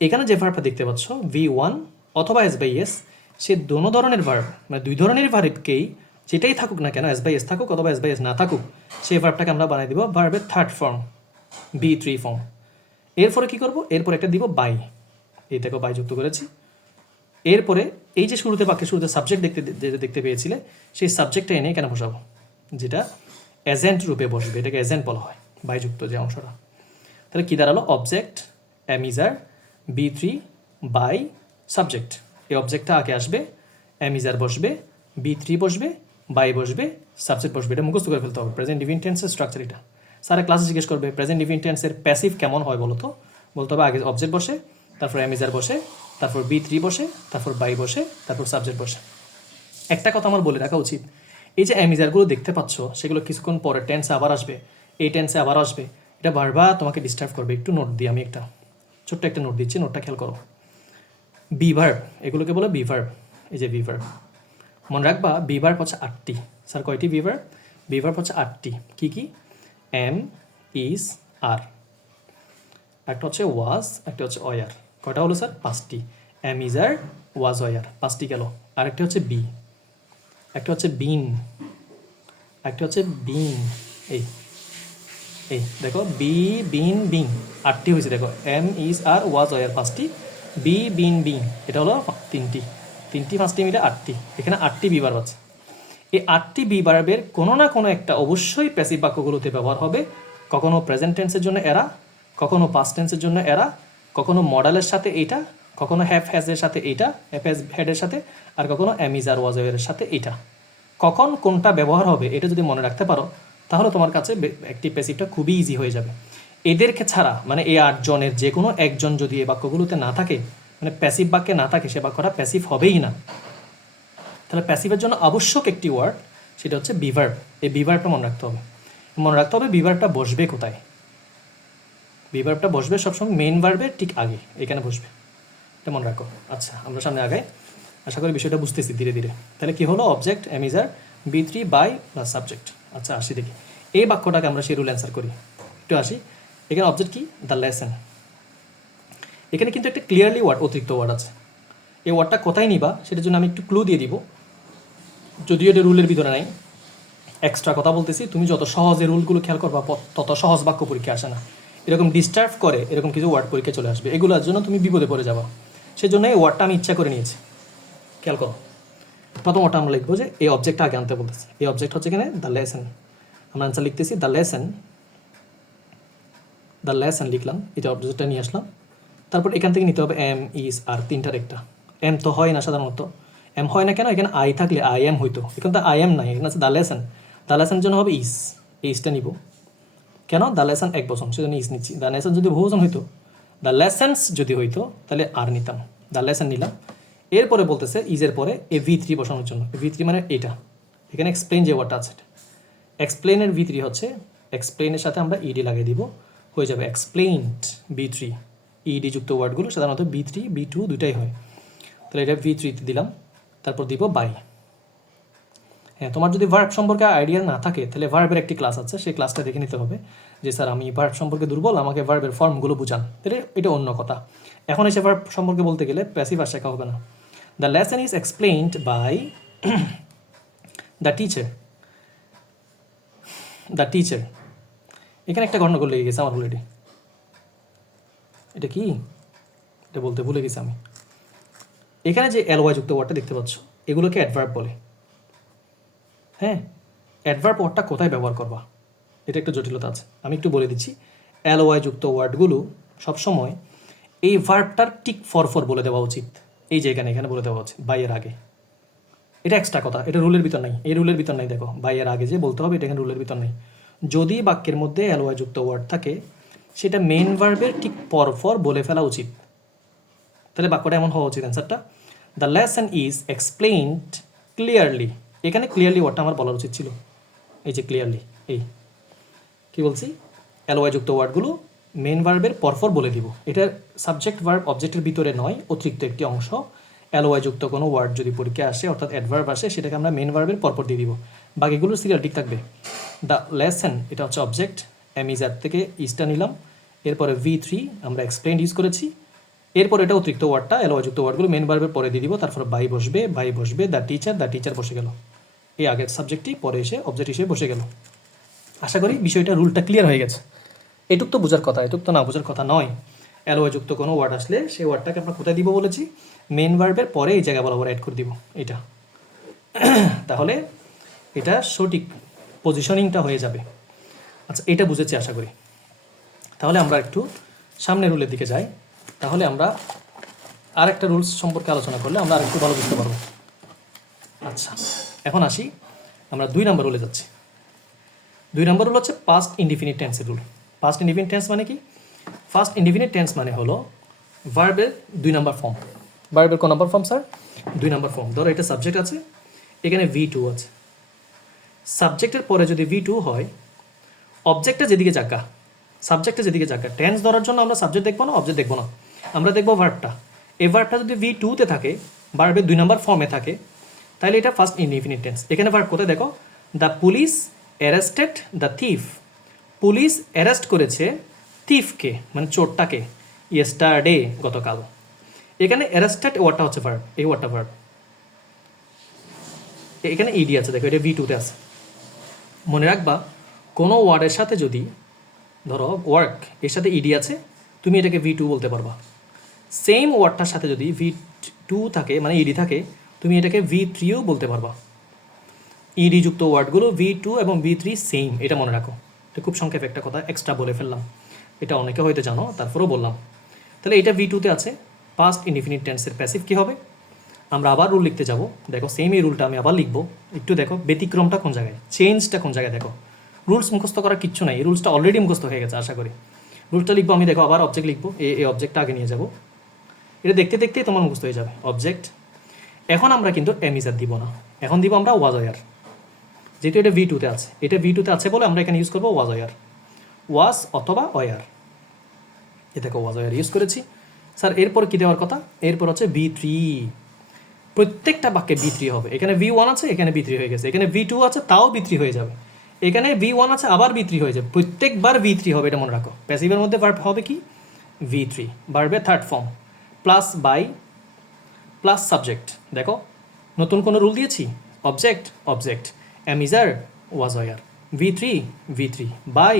এখানে যে ভার্বটা দেখতে পাচ্ছ V1 অথবা এস বাই এস, সে দোনো ধরনের ভার্ব, মানে দুই ধরনের ভার্বকেই যেটাই থাকুক না কেন, এস বাই এস থাকুক অথবা এস বাই এস না থাকুক, সেই ভার্বটাকে আমরা বানাই দিব ভার্বের থার্ড ফর্ম, B3 ফর্ম। এরপরে কি করব, এরপর একটা দিব বাই, এই দেখো বাই যুক্ত করেছি। এরপরে এই যে শুরুতে বাক্যের শুরুতে সাবজেক্ট দেখতে পেয়েছিলে, সেই সাবজেক্টটা এনে এখানে বসাবো, যেটা এজেন্ট রূপে বসবে, এটাকে এজেন্ট বলা হয়, বাই যুক্ত যে অংশটা। তাহলে কী দাঁড়ালো, object am, is, are, B3 by subject. এই অবজেক্টটা আগে আসবে, এম, ইজ, আর বসবে, B3 বসবে, বাই বসবে, সাবজেক্ট বসবে। এটা মুখস্থ করে ফেলতে হবে। প্রেজেন্ট ইনডিফিনিট টেন্সের স্ট্রাকচার এটা। স্যারে ক্লাসে জিজ্ঞেস করবে প্রেজেন্ট ইনডিফিনিট টেন্সের প্যাসিভ কেমন হয় বলো তো, বলতে হবে আগে অবজেক্ট বসে, তারপর এম, ইজ, আর বসে, তারপর B3 বসে, তারপর বাই বসে, তারপর সাবজেক্ট বসে। একটা কথা আমার বলে রাখা উচিত, এই যে এম, ইজ, আরগুলো দেখতে পাচ্ছ সেগুলো কিছুক্ষণ পরে টেন্সে আবার আসবে, এই টেন্সে আবার আসবে, এটা বারবার তোমাকে ডিস্টার্ব করবে। একটু নোট দিই, আমি একটা ছোট্ট একটা নোট দিচ্ছি, নোটটা খেয়াল করো। বি ভার্ব, এগুলোকে বলে বি ভার্ব। এই যে বি ভার্ব, মনে রাখবা বি ভার্ব হচ্ছে 8টি। স্যার কয়টি বি ভার্ব? বি ভার্ব হচ্ছে 8টি। কী কী? এম, ইজ, আর, একটা হচ্ছে ওয়াজ, একটা হচ্ছে অয়ার। কয়টা হলো স্যার? 5টি। Am, is, are, was, were, 5টি গেল। আরেকটা হচ্ছে বি, একটা হচ্ছে বিন, একটা হচ্ছে বিন। এই এই দেখো বি, বিন, বিন, 8টি হয়েছে। দেখো am, is, are, was, were 5টি, বি, বিন, বিন এটা হলো 3টি। 3টি 5টি মিলে 8টি। এখানে 8টি বি ভার্ব আছে। এই 8টি বি ভার্বের কোনো না কোনো একটা অবশ্যই প্যাসিভ বাক্যগুলোতে ব্যবহার হবে। কখনো প্রেজেন্ট টেন্সের জন্য এরা, কখনো পাস্ট টেন্সের জন্য এরা, কখনো মডেলের সাথে এইটা, কখনো হ্যাভ হ্যাজের সাথে এইটা, হ্যাভ হ্যাজ হেডের সাথে, আর কখনো এম, ইজ, আর, ওয়াজ, অয়ারের সাথে এইটা। কখন কোনটা ব্যবহার হবে এটা যদি মনে রাখতে পারো, তাহলে তোমার কাছে একটি প্যাসিভটা খুবই ইজি হয়ে যাবে। এদেরকে ছাড়া মানে এই 8 জনের যে কোনো একজন যদি এই বাক্যগুলোতে না থাকে, মানে প্যাসিভ বাক্যে না থাকে, সে বাক্যটা প্যাসিভ হবেই না। তাহলে প্যাসিভের জন্য আবশ্যক একটি ওয়ার্ড, সেটা হচ্ছে বিভার্ব। এই বিভার্বটা মনে রাখতে হবে। মনে রাখতে হবে বিভার্বটা বসবে কোথায়। বিভার্বটা বসবে সবসময় মেইন ভার্বের ঠিক আগে, এখানে বসবে। এটা মনে রাখো। আচ্ছা, আমরা সামনে আগাই। আশা করি বিষয়টা বুঝতেছি ধীরে ধীরে। তাহলে কি হলো, object am, is, are, B3 by plus subject. আচ্ছা আসি দেখি এই বাক্যটাকে আমরা সেই রুল অ্যান্সার করি। একটু আসি, এখানে অবজেক্ট কি, দ্য লেসন। এখানে কিন্তু একটা ক্লিয়ারলি ওয়ার্ড, অতিরিক্ত ওয়ার্ড আছে। এই ওয়ার্ডটা কোথায় নিবা সেটার জন্য আমি একটু ক্লু দিয়ে দিব, যদিও এটা রুলের ভিতরে নাই। এক্সট্রা কথা বলতেছি, তুমি যত সহজে রুলগুলো খেয়াল করবা তত সহজ বাক্য পরীক্ষা আসে না। এরকম ডিস্টার্ব করে এরকম কিছু ওয়ার্ড পরীক্ষা চলে আসবে, এগুলোর জন্য তুমি বিপদে পড়ে যাবা। সেজন্য এই ওয়ার্ডটা আমি ইচ্ছা করে নিয়েছি। খেয়াল করো, প্রথম ওটা আমরা লিখবো যে এই অবজেক্টটা আগে আনতে বলতেছি। এই অবজেক্ট হচ্ছে এখানে দ্য লেসন। আমরা আনসার লিখতেছি দ্য লেসন, দ্য লেসন লিখলাম, এটা অবজেক্টটা নিয়ে আসলাম। তারপর এখান থেকে নিতে হবে এম, ইজ, আর, তিনটার একটা। এম তো হয় না সাধারণত, এম হয় না কেন, এখানে আই থাকলে আই এম হইতো, এখানে তো আই এম নাই, এখানে আছে দ্য লেসন। দ্য লেসনের জন্য হবে ইজ, ইজটা নিব। কেন, দ্য লেসন এক বচন, সেজন্য ইজ নিচ্ছি। দ্য লেসন যদি বহুবচন হইতো, দ্য লেসেন্স যদি হইতো, তাহলে আর নিতাম। দ্য লেসন নিলাম। এরপরে বলতেছে ইজের পরে এ V3 বসানোর জন্য। V3 মানে এটা, এখানে এক্সপ্লেইন যে ওয়ার্ডটা আছে, এক্সপ্লেইনের V3 হচ্ছে, এক্সপ্লেইনের সাথে আমরা ইডি লাগিয়ে দিব, হয়ে যাবে এক্সপ্লেইনড B3। ইডি যুক্ত ওয়ার্ডগুলো সাধারণত B3 B2 দুটাই হয়। তাহলে এটা V3 দিলাম, তারপর দিব বাই। হ্যাঁ, তোমার যদি ভার্ব সম্পর্কে আইডিয়া না থাকে তাহলে ভার্বের একটি ক্লাস আছে, সেই ক্লাসটা দেখে নিতে হবে। যে স্যার আমি ভার্ব সম্পর্কে দুর্বল, আমাকে ভার্বের ফর্মগুলো বুঝান, তাহলে এটা অন্য কথা। এখন এসে ভার্ব সম্পর্কে বলতে গেলে প্যাসিভ আর শেখা হবে না। The lesson is explained by the teacher. The teacher, এখানে একটা গণ্ডগোল লেগে গেছে আমার অলরেডি। এটা কি, এটা বলতে ভুলে গেছি আমি। এখানে যে এলওয়াই যুক্ত ওয়ার্ডটা দেখতে পাচ্ছ, এগুলোকে অ্যাডভার্ব বলে। হ্যাঁ, অ্যাডভার্ব ওয়ার্ডটা কোথায় ব্যবহার করবা, এটা একটু জটিলতা আছে, আমি একটু বলে দিচ্ছি। এলওয়াই যুক্ত ওয়ার্ডগুলো সবসময় এই ভার্বটার ঠিক ফর বলে দেওয়া উচিত। এই যে এখানে বলে দেওয়া উচিত বাইয়ের আগে। এটা এক্সট্রা কথা, এটা রুলের ভিতর নাই, এই রুলের ভিতর নাই। দেখো বাইয়ের আগে যে বলতে হবে, এটা এখানে রুলের ভিতর নাই। যদি বাক্যের মধ্যে এলওয়াই যুক্ত ওয়ার্ড থাকে সেটা মেইন ভার্বের ঠিক পরপর বলে ফেলা উচিত। তাহলে বাক্যটা এমন হওয়া উচিত। অ্যান্সারটা the lesson is explained clearly. এখানে ক্লিয়ারলি ওয়ার্ডটা আমার বলার উচিত ছিল। এই যে ক্লিয়ারলি, এই কি বলছি, এলওয়াই যুক্ত ওয়ার্ডগুলো মেইন ভার্বের পরপর বলে দিব। এটা সাবজেক্ট ভার্ব অবজেক্টের ভিতরে নয়, অতিরিক্ত একটি অংশ। এলওয়াই যুক্ত কোনো ওয়ার্ড যদি পরীক্ষায় আসে অর্থাৎ অ্যাডভার্ব আসে, সেটাকে আমরা মেইন ভার্বের পরপর দিয়ে দিব। বাকিগুলো সিরিয়াল ঠিক থাকবে। দ্য লেসন এটা হচ্ছে অবজেক্ট, অ্যামিজার থেকে ইজটা নিলাম, এরপরে V3 আমরা এক্সপ্লেইন ইউজ করেছি, এরপর এটা অতিরিক্ত ওয়ার্ডটা এলওয়াই যুক্ত ওয়ার্ডগুলো মেইন ভার্বের পরে দিয়ে দিব। তারপর বাই বসবে, দ্য টিচার বসে গেল। এই আগের সাবজেক্টটি পরে এসে অবজেক্ট হিসেবে বসে গেল। আশা করি বিষয়টা রুলটা ক্লিয়ার হয়ে গেছে। এটুক তো বোঝার কথা, এটুক তো না বোঝার কথা নয়। এলওয়াই যুক্ত কোনো ওয়ার্ড আসলে সেই ওয়ার্ডটাকে আমরা কোথায় দিব বলেছি, মেইন ভার্বের পরে এই জায়গা বরাবর অ্যাড করে দিব এটা। তাহলে এটা সঠিক পজিশনিংটা হয়ে যাবে। আচ্ছা, এটা বুঝেছি আশা করি। তাহলে আমরা একটু সামনের রুলের দিকে যাই। তাহলে আমরা আর একটা রুলস সম্পর্কে আলোচনা করলে আমরা আর একটু ভালো বুঝতে পারবো। আচ্ছা, এখন আসি, আমরা 2 নম্বর রুলে যাচ্ছি। 2 নম্বর রুল হচ্ছে পাস্ট ইনডিফিনিট টেন্সের রুল। পাস্ট ইনডিফিনিট টেন্স মানে কি? ফার্স্ট ইনডিফিনিট টেন্স মানে হলো ভার্বের 2 নম্বর ফর্ম। ভার্বের কোন নম্বর ফর্ম স্যার? 2 নম্বর ফর্ম। ধরো এটা সাবজেক্ট আছে, এখানে V2 আছে। সাবজেক্টের পরে যদি V2 হয়, অবজেক্টটা যেদিকে যাকা, সাবজেক্টটা যেদিকে যাকা, টেন্স ধরার জন্য আমরা সাবজেক্ট দেখবো না, অবজেক্ট দেখবো না, আমরা দেখবো ভার্বটা। এই ভার্বটা যদি V2-তে থাকে, ভার্বের 2 নম্বর ফর্মে থাকে, তাহলে এটা ফার্স্ট ইনডিফিনিট টেন্স। এখানে ভার্ব কোথায় দেখো, the police arrested the thief. Police arrest করেছে থিফকে, মানে চোরটাকে, ইয়েস্টারডে, গতকাল। এখানে অ্যারেস্টেড ওয়ার্ডটা হচ্ছে ভার্ব, এই ওয়ার্ডটা ভার্ব। এখানে ইডি আছে, দেখো এটা V2-তে আছে। মনে রাখবা, কোনো ওয়ার্ডের সাথে যদি ধরো ওয়ার্ক, এর সাথে ইডি আছে, তুমি এটাকে V2 বলতে পারবা। সেম ওয়ার্ডটার সাথে যদি V2 থাকে, মানে ইডি থাকে, তুমি এটাকে V3ও বলতে পারবা। ইডি যুক্ত ওয়ার্ডগুলো V2 এবং V3 সেম, এটা মনে রাখো। এটা খুব সংক্ষেপে একটা কথা এক্সট্রা বলে ফেললাম, এটা অনেকে হয়তো জানো, তারপরেও বললাম। তাহলে এটা V2-তে আছে। পাস্ট ইনডিফিনিট টেন্সের প্যাসিভ কী হবে? আমরা আবার রুল লিখতে যাব। দেখো সেম এই রুলটা আমি আবার লিখবো। একটু দেখো ব্যতিক্রমটা কোন জায়গায়, চেঞ্জটা কোন জায়গায়। দেখো রুলস মুখস্থ করার কিচ্ছু নাই, এই রুলসটা অলরেডি মুখস্থ হয়ে গেছে আশা করি। রুলসটা লিখবো আমি, দেখো আবার অবজেক্ট লিখবো, এই অবজেক্টটা আগে নিয়ে যাব। এটা দেখতে দেখতেই তোমার মুখস্থ হয়ে যাবে। অবজেক্ট, এখন আমরা কিন্তু এমিজার দিব না, এখন দিব আমরা ওয়াজ ওয়ার। যেহেতু এটা V2-তে আছে, এটা V2-তে আছে বলে আমরা এখানে ইউজ করবো ওয়াজ ওয়ার, ওয়াজ অথবা ওয়ার। এ দেখো ওয়াজ ওয়ার ইউজ করেছি। স্যার এরপর কী দেওয়ার কথা? এরপর হচ্ছে V3। প্রত্যেকটা বাক্যে V3 হবে। এখানে V1 আছে, এখানে V3 হয়ে গেছে। এখানে V2 আছে, তাও V3 হয়ে যাবে। এখানে V1 আছে, আবার V3 হয়ে যাবে। প্রত্যেকবার V3 হবে, এটা মনে রাখো। প্যাসিভের মধ্যে ভার্ব হবে কি? V3। ভার্বের third form, plus by plus subject. দেখো নতুন কোনো রুল দিয়েছি, object, am is are, was were, V3, by,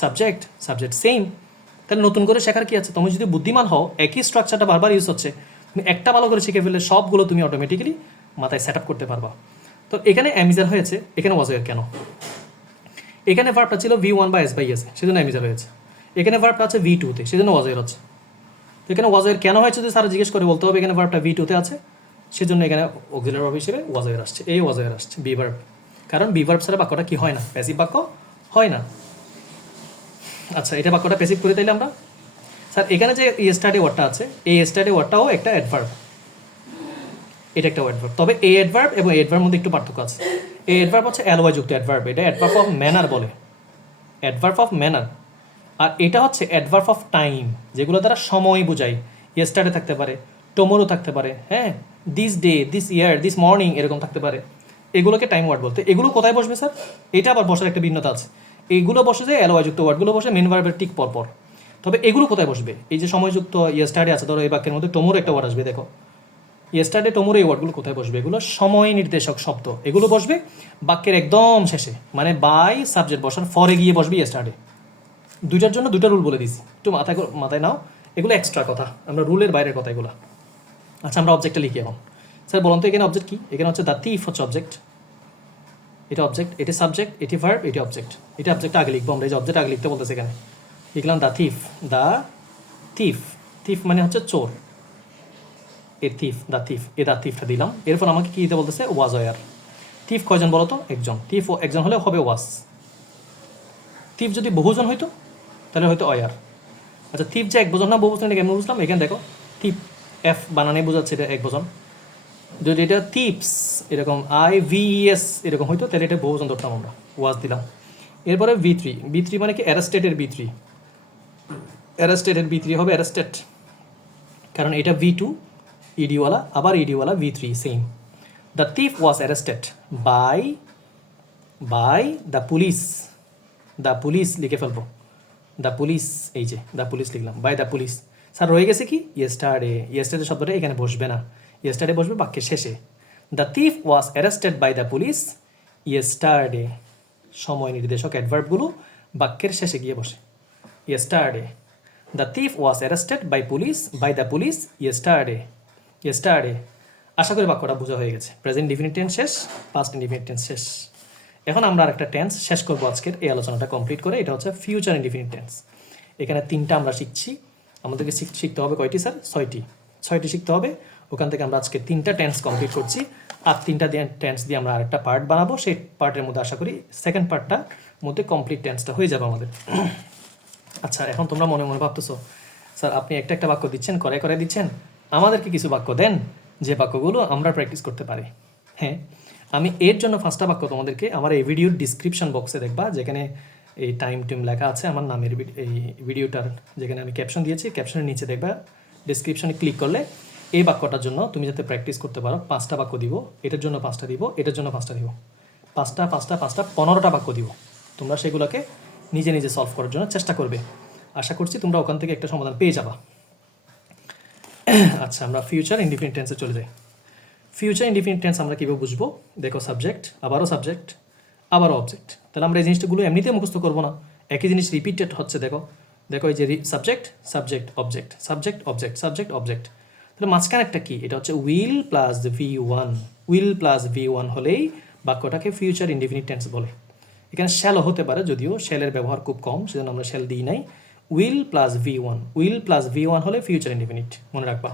subject same. তাহলে নতুন করে শেখার কি আছে? তুমি যদি বুদ্ধিমান হও, একই স্ট্রাকচারটা বারবার ইউজ হচ্ছে, তুমি একটা ভালো করে শিখে ফেললে সবগুলো তুমি অটোমেটিক্যালি মাথায় সেট আপ করতে পারবা। তো এখানে অ্যামিজার হয়েছে, এখানে ওয়াজ ওয়ার কেন? এখানে ভার্বটা ছিল V1 বা S বাই S, সেজন্য অ্যামিজার হয়েছে। এখানে ভার্বটা আছে V2-তে, সেজন্য ওয়াজ ওয়ার হচ্ছে। তো এখানে ওয়াজ ওয়ার কেন হয়েছে যদি স্যার জিজ্ঞেস করে, বলতে হবে এখানে ভার্বটা V2-তে আছে, সেজন্য এখানে অক্সিলারি ভার্ব হিসেবে ওয়াজ ওয়ার আসছে। এই ওয়াজ ওয়ার আসছে বি ভার্ব, কারণ বি ভার্ব ছাড়া বাক্যটা কি হয় না, প্যাসিভ বাক্য হয় না। আচ্ছা, এটা বাক্যটা প্যাসিভ করে তাইলে আমরা, স্যার এখানে যে ইয়েস্টারডে ওয়ার্ডটা আছে, এই ইয়েস্টারডে ওয়ার্ডটাও একটা অ্যাডভার্ব, এটা একটা অ্যাডভার্ব। তবে এই অ্যাডভার্ব এবং এই অ্যাডভার্বের মধ্যে একটু পার্থক্য আছে। এই অ্যাডভার্ব হচ্ছে এলওয়াই যুক্ত অ্যাডভার্ব, এটা অ্যাডভার্ব অফ ম্যানার বলে, অ্যাডভার্ব অফ ম্যানার। আর এটা হচ্ছে অ্যাডভার্ব অফ টাইম, যেগুলো দ্বারা সময় বোঝায়। ইয়েস্টারডে থাকতে পারে, টুমরো থাকতে পারে, হ্যাঁ, this day, this year, this morning, এরকম থাকতে পারে। এগুলোকে টাইম ওয়ার্ড বলতে। এগুলো কোথায় বসবে স্যার? এটা আবার বসার একটা ভিন্নতা আছে। এইগুলো বসে যে এলওয়াই যুক্ত ওয়ার্ডগুলো বসে মেন ভার্বের ঠিক পরপর। তবে এগুলো কোথায় বসবে? এই যে সময়যুক্ত ইয়েস্টারডে আছে, ধরো এই বাক্যের মধ্যে টুমরো একটা ওয়ার্ড আসবে, দেখো ইয়েস্টারডে, টুমরো, এই ওয়ার্ডগুলো কোথায় বসবে? এগুলো সময় নির্দেশক শব্দ, এগুলো বসবে বাক্যের একদম শেষে, মানে বাই সাবজেক্ট বসার পরে গিয়ে বসবে ইয়েস্টারডে। দুইটার জন্য দুইটা রুল বলে দিছি, একটু মাথায় নাও, এগুলো এক্সট্রা কথা, আমরা রুলের বাইরের কথা এগুলো। আচ্ছা, আমরা অবজেক্টটা লিখি এখন। স্যার বলুন তো এখানে অবজেক্ট কি? এখানে হচ্ছে দ্য থিফ হচ্ছে অবজেক্ট, এটা অবজেক্ট, এটি সাবজেক্ট, এটি ভার্ব, এটি অবজেক্ট। এটা অবজেক্টটা আগে লিখবো আমরা, এই যে অবজেক্ট আগে লিখতে বলতেছে এখানে। লিখলাম দ্য থিফ, থিফ মানে হচ্ছে চোর, এ থিফ, দ্য থিফটা দিলাম। এরপর আমাকে কি দিতে বলতেছে? Was were. থিফ কয়জন বলো তো? একজন। থিফ একজন হলে হবে ওয়াজ, থিপ যদি বহুজন হইতো তাহলে হয়তো অয়ার। আচ্ছা থিপ যে এক বজন না বহুবচন এটা কেমন বুঝলাম? এখানে দেখো থিপ এফ বানানে বোঝাচ্ছে এটা এক বজন। যদি এটা থিপস এরকম IVES এরকম হইতো তাহলে এটা বহুবচন ধরতাম আমরা, ওয়াজ দিলাম। এরপরে V3 মানে কি অ্যারেস্টেডের V3, অ্যারেস্টেডের V3 হবে অ্যারেস্টেড, কারণ এটা V2 ইডিওয়ালা আবার ইডিওয়ালা V3 সেম। The thief was arrested by the police, the police লিখে ফেলবো, দ্য পুলিশ, এই যে দ্য পুলিশ লিখলাম, বাই দ্য পুলিশ। স্যার রয়ে গেছে কি ইয়েস্টারডে, ইয়েস্টারডে শব্দটা এখানে বসবে না, ইয়েস্টারডে বসবে বাক্যের শেষে। The thief was arrested by the police yesterday, সময় নির্দেশক অ্যাডভার্বগুলো বাক্যের শেষে গিয়ে বসে। Yesterday, the thief was arrested by the police yesterday. আশা করি বাক্যটা বোঝা হয়ে গেছে। প্রেজেন্ট ইনডিফিনিট টেন্স শেষ, পাস্ট ইনডিফিনিট টেন্স শেষ। এখন আমরা আরেকটা টেন্স শেষ করবো আজকের এই আলোচনাটা কমপ্লিট করে, এটা হচ্ছে ফিউচার ইনডিফিনিট টেন্স। এখানে 3টা আমরা শিখছি, আমাদেরকে শিখতে হবে কয়টি স্যার? 6টি শিখতে হবে। ওখান থেকে আমরা আজকে 3টা টেন্স কমপ্লিট করছি, আর 3টা টেন্স দিয়ে আমরা আরেকটা পার্ট বানাবো। সেই পার্টের মধ্যে আশা করি সেকেন্ড পার্টটার মধ্যে কমপ্লিট টেন্সটা হয়ে যাবে আমাদের। আচ্ছা এখন তোমরা মনে মনে ভাবতেছো স্যার আপনি একটা একটা বাক্য দিচ্ছেন, করে দিচ্ছেন, আমাদেরকে কিছু বাক্য দেন যে বাক্যগুলো আমরা প্র্যাকটিস করতে পারি। হ্যাঁ, আমি এর জন্য 5টা বাক্য তোমাদেরকে আমার এই ভিডিওর ডিসক্রিপশন বক্সে দেখবা, যেখানে এই টাইম লেখা আছে আমার নামের এই ভিডিওটার, যেখানে আমি ক্যাপশন দিয়েছি, ক্যাপশনের নিচে দেখবা ডিসক্রিপশনে ক্লিক করলে এই বাক্যটার জন্য তুমি যাতে প্র্যাকটিস করতে পারো 5টা বাক্য দিব, এটার জন্য 5টা দিব, এটার জন্য 5টা দিব, 15টা বাক্য দিব। তোমরা সেগুলোকে নিজে নিজে সলভ করার জন্য চেষ্টা করবে। আশা করছি তোমরা ওখান থেকে একটা সমাধান পেয়ে যাবা। আচ্ছা আমরা ফিউচার ইনডিফিনিট টেন্সে চলে যাই। ফিউচার ইনডিফিনিট টেন্স আমরা কীভাবে বুঝবো? দেখো সাবজেক্ট, আবারও সাবজেক্ট, আবারও অবজেক্ট। তাহলে আমরা এই জিনিসটাগুলো এমনিতে মুখস্থ করবো না, একই জিনিস রিপিটেড হচ্ছে। দেখো এই যে subject subject object, subject object, subject object. তাহলে মাঝখানে একটা কি? এটা হচ্ছে will plus V1। Will plus V1 হলেই বাক্যটাকে ফিউচার ইনডিফিনিট টেন্স বলে। এখানে শ্যালও হতে পারে, যদিও শ্যালের ব্যবহার খুব কম, সেজন্য আমরা শ্যাল দিই নাই। Will plus V1, will plus V1 হলে ফিউচার ইনডিফিনিট, মনে রাখবা।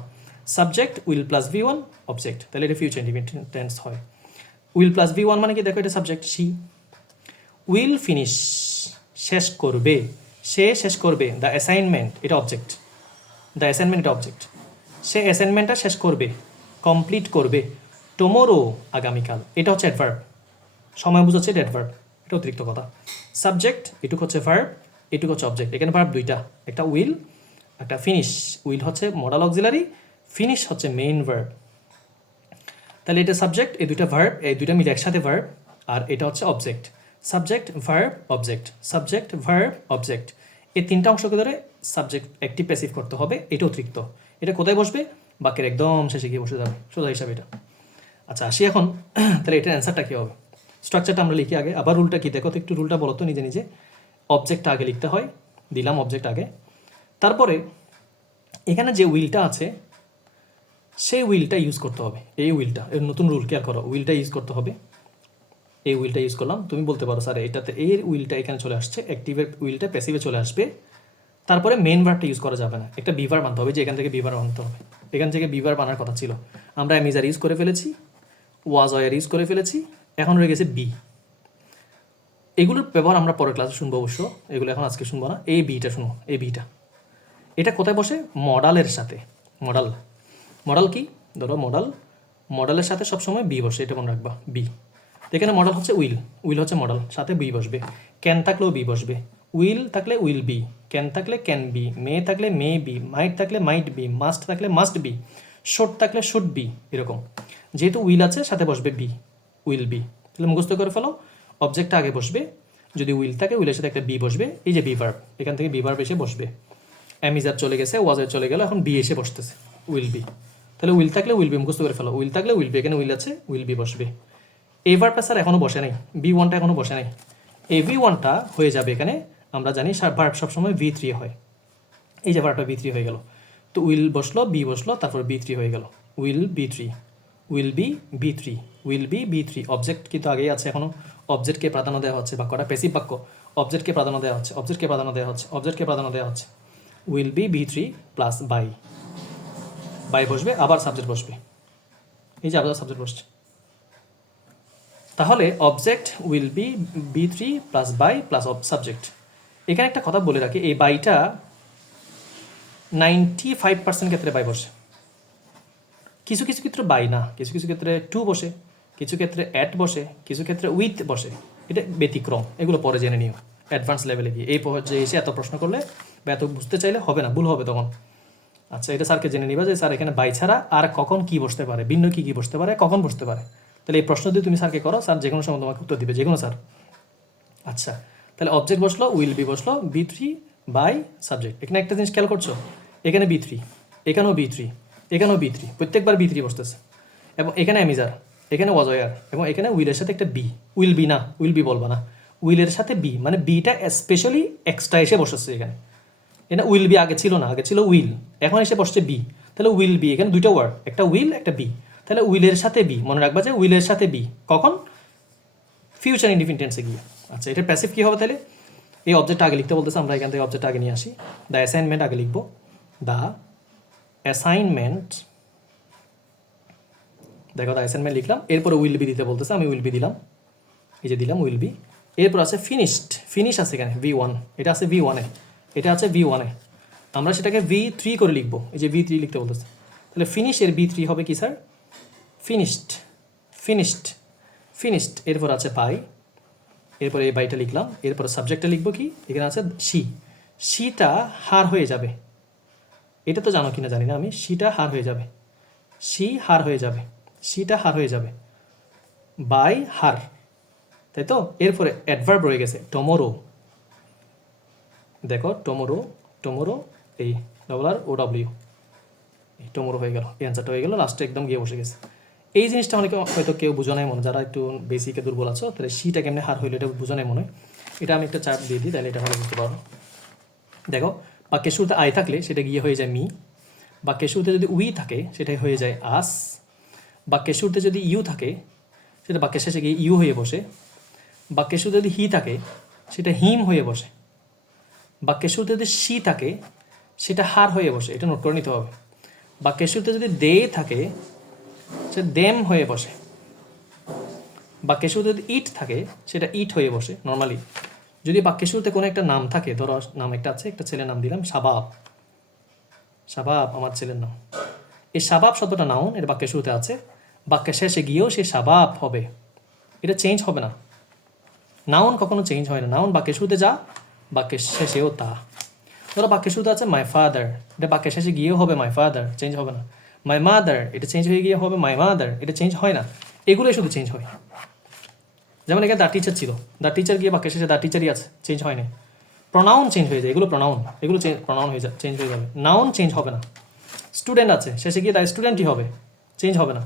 Subject will plus V1 object, তাহলে এটা ফিউচার ইনডিফিনিট টেন্স হয়। উইল প্লাস V1 মানে কি? দেখো এটা সাবজেক্ট সি। উইল ফিনিশ শেষ করবে, সে শেষ করবে। দ্য অ্যাসাইনমেন্ট এটা অবজেক্ট, দ্য অ্যাসাইনমেন্ট এটা অবজেক্ট, সে অ্যাসাইনমেন্টটা শেষ করবে, কমপ্লিট করবে। টুমোরো আগামীকাল, এটা হচ্ছে অ্যাডভার্ব, সময় বোঝাচ্ছে এটা অ্যাডভার্ব, এটা অতিরিক্ত কথা। সাবজেক্ট এটুকু হচ্ছে ভার্ব, এটুকু হচ্ছে অবজেক্ট। এখানে ভার্ব দুইটা, একটা উইল একটা ফিনিশ। উইল হচ্ছে মডাল অক্সিলারি, ফিনিশ হচ্ছে মেইন ভার্ব। তাহলে এটা সাবজেক্ট, এই দুইটা ভার্ব, এই দুইটা মিলে একসাথে ভার্ব, আর এটা হচ্ছে object. Subject verb object, subject verb object, এই 3টা অংশকে ধরে সাবজেক্ট অ্যাক্টিভ প্যাসিভ করতে হবে। এটা অতিরিক্ত, এটা কোথায় বসবে? বাক্যের একদম শেষে গিয়ে বসে যাবে, সোজা হিসাবে এটা। আচ্ছা আসি এখন, তাহলে এটার অ্যান্সারটা কী হবে? স্ট্রাকচারটা আমরা লিখি আগে, আবার রুলটা কি দেখো তো, একটু রুলটা বলো তো নিজে নিজে। অবজেক্টটা আগে লিখতে হয়, দিলাম অবজেক্ট আগে। তারপরে এখানে যে উইলটা আছে সেই উইলটা ইউজ করতে হবে। এই উইলটা, এর নতুন রুল কেয়ার করো, উইলটা ইউজ করতে হবে। এই উইলটা ইউজ করলাম। তুমি বলতে পারো স্যার এটাতে এর উইলটা এখানে চলে আসছে, অ্যাক্টিভের উইলটা প্যাসিভে চলে আসবে। তারপরে মেন ভার্বটা ইউজ করা যাবে না, একটা বিভার মানতে হবে, যে এখান থেকে বিভার আনতে হবে। এখান থেকে বিভার বানার কথা ছিল, আমরা অ্যামিজার ইউজ করে ফেলেছি, ওয়াজ ওয়ার ইউজ করে ফেলেছি, এখন রয়ে গেছে বি। এগুলোর ব্যবহার আমরা পরের ক্লাসে শুনবো অবশ্য, এগুলো এখন আজকে শুনবো না। এই বিটা শুনো, এই বিটা এটা কোথায় বসে? মডালের সাথে। মডাল, মডাল কি? ধরো মডাল, মডালের সাথে সবসময় বি বসে, এটা মনে রাখবা, বি। এখানে মডাল হচ্ছে উইল, উইল হচ্ছে মডাল, সাথে বি বসবে। ক্যান থাকলেও বি বসবে, উইল থাকলে উইল বি, ক্যান থাকলে ক্যান বি, মে থাকলে মে বি, মাইট থাকলে মাইট বি, মাস্ট থাকলে মাস্ট বি, শুড থাকলে শুড বি। এরকম যেহেতু উইল আছে সাথে বসবে বি, উইল বি। তাহলে মুখস্থ করে ফেলো, অবজেক্টটা আগে বসবে, যদি উইল থাকে উইলের সাথে একটা বি বসবে, এই যে বি ভার্ব, এখান থেকে বি ভার্ব এসে বসবে। অ্যামিজার চলে গেছে, ওয়াজার চলে গেল, এখন বি এসে বসতেছে, উইল বি। তাহলে উইল থাকলে উইল বি, মুখস্থ করে ফেলো, উইল থাকলে উইল বি, এখানে উইল আছে, উইল বি বসবে। এই ভার্বটা স্যার এখনও বসে নাই, V1টা এখনও বসে নাই। এই V1টা হয়ে যাবে এখানে, আমরা জানি ভার্ব সবসময় V3 হয়। এই যে ভার্বটা V3 হয়ে গেল, তো উইল বসলো, বি বসলো, তারপর B3 হয়ে গেল, will B3, will be B3, will be B3। Object কিন্তু আগেই আছে, এখনও অবজেক্টকে প্রাধান্য দেওয়া হচ্ছে, বাক্যটা প্যাসিভ বাক্য, অবজেক্টকে প্রাধান্য দেওয়া হচ্ছে, অবজেক্টকে প্রাধান্য দেওয়া হচ্ছে, অবজেক্টকে প্রাধান্য দেওয়া হচ্ছে। Will be B3 plus by, by বসবে, আবার সাবজেক্ট বসবে, এই যে আবার সাবজেক্ট বসছে। তাহলে object will be B3 plus by plus subject, এখানে একটা কথা বলে রাখি, এই বাইটা 95% ক্ষেত্রে বাই বসে, কিছু কিছু ক্ষেত্রে বাই না, কিছু কিছু ক্ষেত্রে টু বসে, কিছু ক্ষেত্রে অ্যাট বসে, কিছু ক্ষেত্রে উইথ বসে, এটা ব্যতিক্রম, এগুলো পরে জেনে নিও অ্যাডভান্স লেভেলে গিয়ে। এই পর্যায়ে এসে এত প্রশ্ন করলে বা এত বুঝতে চাইলে হবে না, ভুল হবে তখন। আচ্ছা, এটা স্যারকে জেনে নিবা যে স্যার এখানে বাই ছাড়া আর কখন কি বসতে পারে, ভিন্ন কি কি বসতে পারে, কখন বসতে পারে। তাহলে এই প্রশ্ন দিয়ে তুমি স্যারকে করো, স্যার যে কোনো সময় তোমাকে উত্তর দিবে, যে কোনো স্যার। আচ্ছা, তাহলে অবজেক্ট বসলো, উইল বি বসলো, B3 বাই সাবজেক্ট। এখানে একটা জিনিস খেয়াল করছো, এখানে B3, এখানেও B3, এখানেও B3, প্রত্যেকবার B3 বসতেছে। এবং এখানে অ্যামিজার, এখানে ওয়াজয়ার, এবং এখানে উইলের সাথে একটা বি, উইল বি না, উইল বি বলবা না, উইলের সাথে বি, মানে বিটা স্পেশালি এক্সট্রা এসে বসেছে এখানে। এটা উইল বি আগে ছিল না, আগে ছিল উইল, এখন এসে বসছে বি। তাহলে উইল বি, এখানে দুটো ওয়ার্ড, একটা উইল একটা বি। তাহলে উইলের সাথে বি, মনে রাখবা যে উইলের সাথে বি কখন, ফিউচার ইনডিফিনিটেন্সে গিয়ে। আচ্ছা, এটা প্যাসিভ কী হবে তাহলে, এই অবজেক্ট আগে লিখতে বলতেছে, আমরা এখান থেকে অবজেক্ট আগে নিয়ে আসি। দ্য অ্যাসাইনমেন্ট আগে লিখবো, দ্য অ্যাসাইনমেন্ট, দেখো দ্য অ্যাসাইনমেন্ট লিখলাম, এরপরে উইল বি দিতে বলতেছে, আমি উইল বি দিলাম, এই যে দিলাম উইল বি। এরপর আছে ফিনিশড, ফিনিশ আছে এখানে V1, এটা আছে V1-এ, এটা আছে V1-এ, আমরা সেটাকে V3 করে লিখবো, এই যে V3 লিখতে বলতেছে। তাহলে ফিনিশের B3 হবে কি স্যার, ফিনিশড, ফিনিশড, ফিনিশড। এরপর আছে বাই, এরপরে এই বাইটা লিখলাম, এরপরে সাবজেক্টটা লিখবো কি, এখানে আছে শি, শিটা হার হয়ে যাবে, এটা তো জানো কিনা জানি না আমি, শিটা হার হয়ে যাবে, শি হার হয়ে যাবে, শিটা হার হয়ে যাবে বাই হার, তাই তো। এরপরে অ্যাডভার্ব রয়ে গেছে টমোরো, দেখো টমোরো, টমোরো, এই $OW, এই টমোরো হয়ে গেল, এই অ্যান্সারটা হয়ে গেল, লাস্টে একদম গিয়ে বসে গেছে। এই জিনিসটা অনেকে হয়তো কেউ বুঝো নাই মনে, যারা একটু বেসিকে দুর্বল আছো, তাহলে শিটা কেমনে হার হইলো এটা বুঝো নাই মনে। এটা আমি একটা চার্ট দিয়ে দিই, তাহলে এটা ভালো বুঝতে পারো। দেখো, বাক্যের শুরুতে আই থাকলে সেটা গিয়ে হয়ে যায় মি, বাক্যের শুরুতে যদি উই থাকে সেটাই হয়ে যায় আস, বাক্যের শুরুতে যদি ইউ থাকে সেটা বাক্যের শেষে গিয়ে ইউ হয়ে বসে, বাক্যের শুরুতে যদি হি থাকে সেটা হিম হয়ে বসে, বাক্যের শুরুতে যদি সি থাকে সেটা হার হয়ে বসে, এটা নোট করে নিতে হবে। বাক্যের শুরুতে যদি দে থাকে সেটা দেম হয়ে বসে, বাক্যের শুরুতে যদি ইট থাকে সেটা ইট হয়ে বসে নর্মালি। যদি বাক্যের শুরুতে কোনো একটা নাম থাকে, ধরো নাম একটা আছে, একটা ছেলের নাম দিলাম শাবাব, শাবাব আমার ছেলের নাম, এই শাবাব শব্দটা নাউন, এর বাক্যের শুরুতে আছে, বাক্যের শেষে গিয়েও সে শাবাব হবে, এটা চেঞ্জ হবে না। নাউন কখনো চেঞ্জ হয় না, নাউন বাক্যের শুরুতে যা, বাক্যের শেষেও তা। ধরো বাক্যের শুরুতে আছে মাই ফাদার, এটা বাক্যের শেষে গিয়েও হবে মাই ফাদার, চেঞ্জ হবে না। মাই মাদার, এটা চেঞ্জ হয়ে গিয়ে হবে মাই মাদার, এটা চেঞ্জ হয় না, এগুলোই শুধু চেঞ্জ হয়। যেমন এখানে দ্য টিচার ছিল, দ্য টিচার গিয়ে বাক্যের শেষে দ্য টিচারই আছে, চেঞ্জ হয় না। প্রনাউন চেঞ্জ হয়ে যায়, এগুলো প্রনাউন, এগুলো প্রনাউন হয়ে যায়, চেঞ্জ হয়ে যাবে, নাউন চেঞ্জ হবে না। স্টুডেন্ট আছে, শেষে গিয়ে দ্য স্টুডেন্টই হবে, চেঞ্জ হবে না।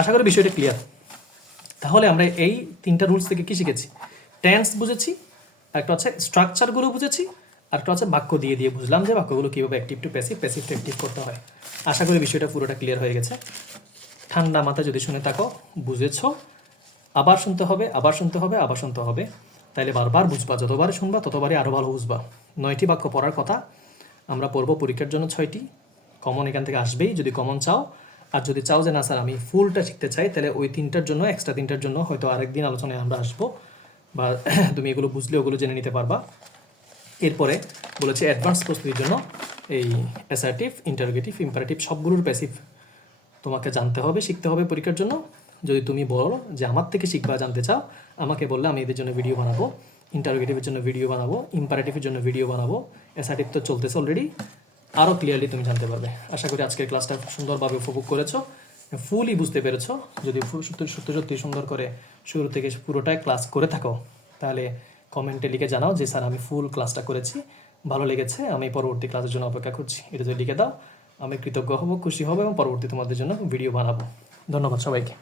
আশা করি বিষয়টা ক্লিয়ার। তাহলে আমরা এই তিনটা রুলস থেকে কী শিখেছি, টেন্স বুঝেছি, একটা হচ্ছে স্ট্রাকচারগুলো বুঝেছি, আর একটা হচ্ছে বাক্য দিয়ে দিয়ে বুঝলাম যে বাক্যগুলো কীভাবে active to passive, passive to active করতে হয়। আশা করি বিষয়টা পুরোটা ক্লিয়ার হয়ে গেছে। ঠান্ডা মাথায় যদি শুনে থাকো, বুঝেছ, আবার শুনতে হবে, আবার শুনতে হবে, আবার শুনতে হবে, তাইলে বারবার বুঝবা, যতবার শুনবা ততবারই আরও ভালো বুঝবা। 9টি বাক্য পড়ার কথা, আমরা পড়বো পরীক্ষার জন্য 6টি, কমন এখান থেকে আসবেই যদি কমন চাও। আর যদি চাও যে না স্যার আমি ফুলটা শিখতে চাই, তাহলে ওই 3টার জন্য, এক্সট্রা 3টার জন্য হয়তো আরেকদিন আলোচনায় আমরা আসবো, বা তুমি এগুলো বুঝলে ওগুলো জেনে নিতে পারবা। এরপরে বলেছে অ্যাডভান্স প্রস্তুতির জন্য এই অ্যাসার্টিভ, ইন্টারোগেটিভ, ইম্পারেটিভ সবগুলোর প্যাসিভ তোমাকে জানতে হবে, শিখতে হবে পরীক্ষার জন্য। যদি তুমি বলো যে আমার থেকে শিখবা, জানতে চাও, আমাকে বললে আমি এদের জন্য ভিডিও বানাবো, ইন্টারোগেটিভের জন্য ভিডিও বানাবো, ইম্পারেটিভের জন্য ভিডিও বানাবো, অ্যাসার্টিভ তো চলতেছে অলরেডি, আরও ক্লিয়ারলি তুমি জানতে পারবে। আশা করি আজকের ক্লাসটা সুন্দরভাবে উপভোগ করেছো, ফুলই বুঝতে পেরেছো। যদি সত্যি সুন্দর করে শুরু থেকে পুরোটাই ক্লাস করে থাকো, তাহলে কমেন্টে লিখে জানাও যে স্যার আমি ফুল ক্লাসটা করেছি, ভালো লেগেছে, আমি পরবর্তী ক্লাসের জন্য অপেক্ষা করছি। এটা যদি লিখে দাও আমি কৃতজ্ঞ হব, খুশি হব, এবং পরবর্তী তোমাদের জন্য ভিডিও বানাবো। ধন্যবাদ সবাইকে।